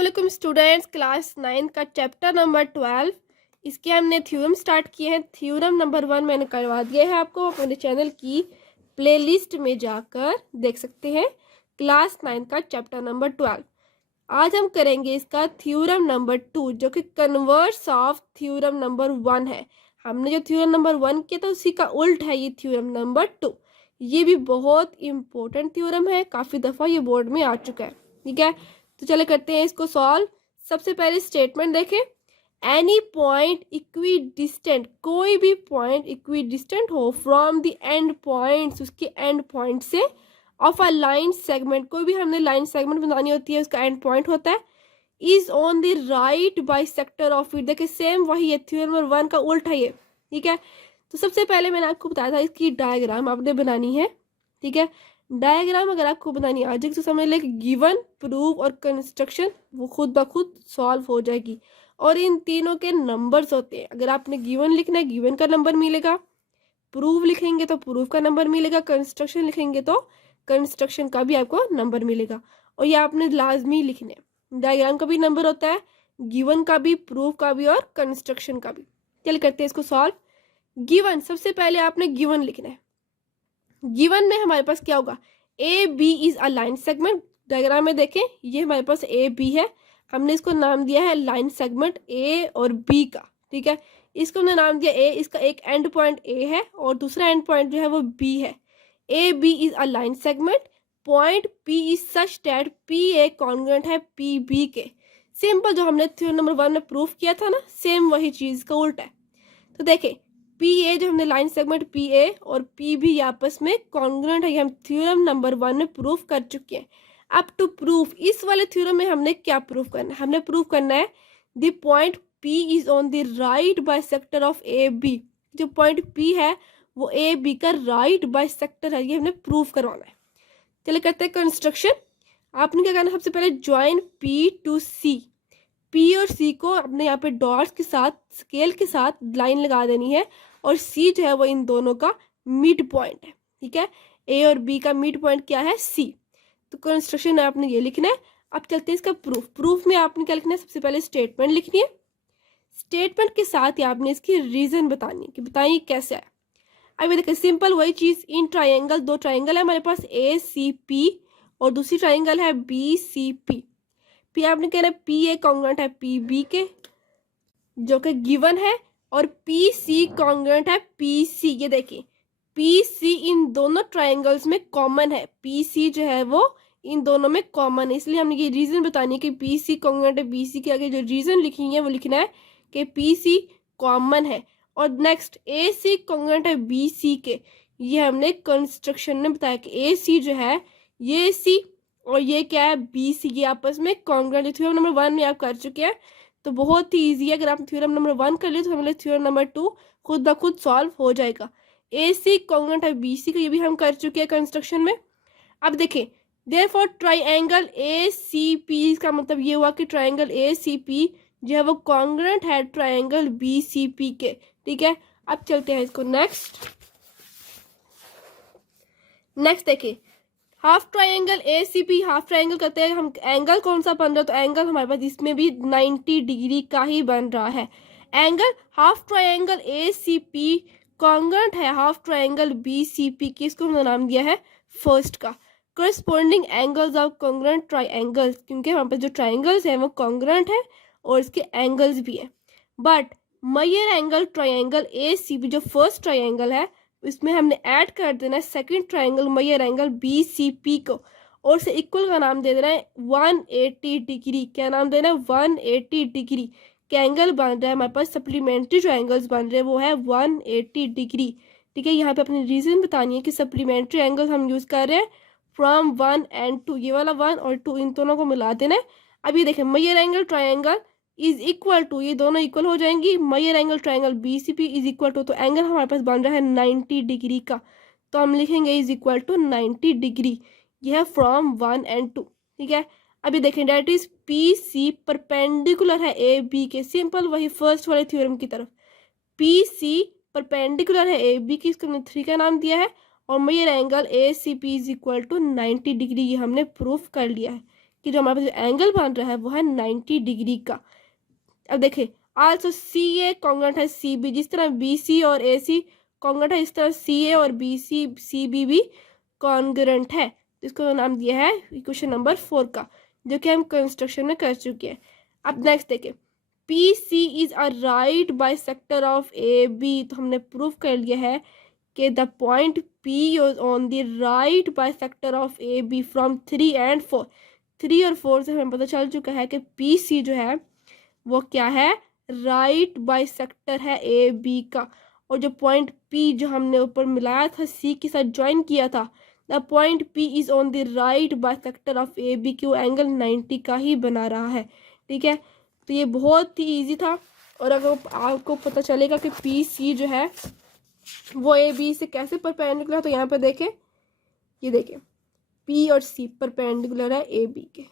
वालेकुम students, class 9 का chapter number 12 इसके हमने थ्योरम स्टार्ट किए हैं। थ्योरम नंबर 1 मैंने करवा दिया है, आपको अपने चैनल की प्लेलिस्ट में जाकर देख सकते हैं। क्लास 9 का चैप्टर नंबर 12 आज हम करेंगे इसका थ्योरम नंबर 2 जो कि कन्वर्स ऑफ थ्योरम नंबर 1 है। हमने जो थ्योरम नंबर 1 किया था उसी का उल्ट है ये थ्योरम नंबर 2। ये भी बहुत इंपॉर्टेंट थ्योरम है, काफ़ी दफ़ा ये बोर्ड में आ चुका है। ठीक है, तो चले करते हैं इसको सॉल्व। सबसे पहले स्टेटमेंट देखें, एनी पॉइंट इक्वी डिस्टेंट, कोई भी पॉइंट इक्वी डिस्टेंट हो फ्रॉम द एंड पॉइंट्स, उसके एंड पॉइंट से, ऑफ अ लाइन सेगमेंट, कोई भी हमने लाइन सेगमेंट बनानी होती है उसका एंड पॉइंट होता है, is on the right bisector of it. देखिए सेम वही है, थ्योरम नंबर 1 का उल्ट है ये। ठीक है, तो सबसे पहले मैंने आपको बताया था इसकी डायग्राम आपने बनानी है। ठीक है, डायग्राम अगर आपको बनानी आ जाएगी तो समझ लें कि गिवन, प्रूफ और कंस्ट्रक्शन वो खुद ब खुद सॉल्व हो जाएगी। और इन तीनों के नंबर्स होते हैं। अगर आपने गिवन लिखना है गिवन का नंबर मिलेगा, प्रूफ लिखेंगे तो प्रूफ का नंबर मिलेगा, कंस्ट्रक्शन लिखेंगे तो कंस्ट्रक्शन का भी आपको नंबर मिलेगा। और ये आपने लाजमी लिखने, डायग्राम का भी नंबर होता है, गिवन का भी, प्रूफ का भी और कंस्ट्रक्शन का भी। चल करते हैं इसको सॉल्व। गिवन, सबसे पहले आपने गिवन लिखना है। गिवन में हमारे पास क्या होगा, A B is a line segment. Diagram में देखें ये हमारे पास ए बी है, हमने इसको नाम दिया है लाइन सेगमेंट ए और बी का। ठीक है, इसको हमने नाम दिया ए, इसका एक एंड पॉइंट ए है और दूसरा एंड पॉइंट जो है वो बी है। A B is a line segment, point P is such that P A congruent है पी बी के। सिंपल, जो हमने थ्योरम नंबर 1 में प्रूफ किया था ना, सेम वही चीज का उल्टा है। तो देखें पी ए, जो हमने लाइन सेगमेंट पी ए और पी बी आपस में कॉन्ग्रुएंट है, ये हम थ्योरम नंबर 1 में प्रूफ कर चुके हैं। अब टू प्रूफ, इस वाले थ्योरम में हमने क्या प्रूफ करना है, हमने प्रूफ करना है the point P is on the right bisector of A B. जो पॉइंट पी है वो ए बी का राइट बाइसेक्टर है, ये हमने प्रूफ करवाना है। चलिए करते हैं कंस्ट्रक्शन। आपने क्या करना है, सबसे पहले join P to C. P और सी को अपने यहाँ पे डॉट्स के साथ, स्केल के साथ लाइन लगा देनी है और सी जो है वो इन दोनों का मिड पॉइंट है। ठीक है, ए और बी का मिड पॉइंट क्या है, सी। तो कंस्ट्रक्शन में आपने ये लिखना है। अब चलते हैं इसका प्रूफ। प्रूफ में आपने क्या लिखना है, सबसे पहले स्टेटमेंट लिखनी है। स्टेटमेंट के साथ ही आपने इसकी रीजन बतानी है कि बताइए कैसे है। अभी देखिए सिंपल वही चीज, इन ट्राइंगल, दो ट्राइंगल है हमारे पास, ए सी पी और दूसरी ट्राइंगल है बी सी पी। पी आपने कहना है पी ए कॉन्ग्रुएंट है पी बी के जो कि गिवन है, और पी सी कॉन्ग्रुएंट है पी सी। ये देखिए पी सी इन दोनों ट्राइंगल्स में कॉमन है, पी सी जो है वो इन दोनों में कॉमन है, इसलिए हमने ये रीजन बतानी है कि पी सी कॉन्ग्रुएंट है बी सी के आगे जो रीजन लिखी है वो लिखना है कि पी सी कॉमन है। और नेक्स्ट ए सी कॉन्ग्रुएंट है बी सी के, ये हमने कंस्ट्रक्शन में बताया कि ए सी जो है ये सी और ये क्या है बी सी, ये आपस में कॉन्ग्रुएंट। थ्योरम नंबर 1 में आप कर चुके हैं तो बहुत ही ईजी है। अगर आप थ्योरम नंबर 1 कर लिए तो हमारे थ्योरम नंबर 2 खुद ब खुद सॉल्व हो जाएगा। ए सी कॉन्ग्रुएंट है बी सी का, ये भी हम कर चुके हैं कंस्ट्रक्शन में। अब देखें therefore triangle A C P का मतलब ये हुआ कि ट्राइंगल ए सी पी जो है वो कॉन्ग्रुएंट है ट्राइंगल बी सी पी के। ठीक है, अब चलते हैं इसको नेक्स्ट देखिए half triangle A C P. Half triangle करते हैं हम, एंगल कौन सा बन रहा है, तो एंगल हमारे पास इसमें भी 90 डिग्री का ही बन रहा है angle. Half triangle A C P congruent है half triangle B C P की, इसको हमने नाम दिया है फर्स्ट का। Corresponding angles of congruent triangles, क्योंकि हमारे पास जो ट्राइंगल्स हैं वो कॉन्ग्रुएंट है और इसके एंगल्स भी है। But measure angle triangle A C P जो फर्स्ट ट्राइंगल है इसमें हमने ऐड कर देना है second triangle measure angle B C P को, और से इक्वल का नाम दे देना है 180 डिग्री। क्या नाम देना है, 180 डिग्री के एंगल बन रहा है हमारे पास, सप्लीमेंट्री जो एंगल्स बन रहे हैं वो है 180 डिग्री। ठीक है, यहाँ पे अपनी रीजन बतानी है कि सप्लीमेंट्री एंगल हम यूज कर रहे हैं फ्रॉम 1 and 2, ये वाला 1 और 2 इन दोनों को मिला देना है। अब ये देखें measure angle triangle is equal to, ये दोनों इक्वल हो जाएंगी, measure angle triangle B C P is equal to, तो एंगल हमारे पास बन रहा है 90 डिग्री का, तो हम लिखेंगे इज इक्वल टू 90 डिग्री। यह है फ्रॉम 1 and 2। ठीक है, अभी देखें that is P C perpendicular है ए बी के, सिंपल वही फर्स्ट वाले थ्योरम की तरफ, पी सी परपेंडिकुलर है ए बी की, इसको हमने 3 का नाम दिया है, और measure angle A C P is equal to 90 degree, ये हमने प्रूफ कर लिया है। कि जो हमारे पास जो एंगल बन रहा है वो है 90 डिग्री का। अब देखें, आल्सो सी ए कॉन्ग्रुएंट है सी बी, जिस तरह बी सी और ए सी कॉन्ग्रुएंट है इस तरह सी ए और बी सी बी भी कॉन्ग्रुएंट है। इसको नाम दिया है क्वेश्चन नंबर 4 का, जो कि हम कंस्ट्रक्शन में कर चुके हैं। अब नेक्स्ट देखें, P C is a right bisector of A B. तो हमने प्रूव कर लिया है कि the point P is on the right bisector of AB from 3 and 4। 3 और 4 से हमें पता चल चुका है कि PC जो है वो क्या है, राइट बाइसेक्टर है AB का। और जो पॉइंट P जो हमने ऊपर मिलाया था C के साथ ज्वाइन किया था, the point P is on the right bisector of AB की वो एंगल 90 का ही बना रहा है। ठीक है, तो ये बहुत ही ईजी था। और अगर आपको पता चलेगा कि PC जो है वो ए बी से कैसे परपेंडिकुलर है, तो यहाँ पर देखें, ये देखें P और C परपेंडिकुलर है ए बी के।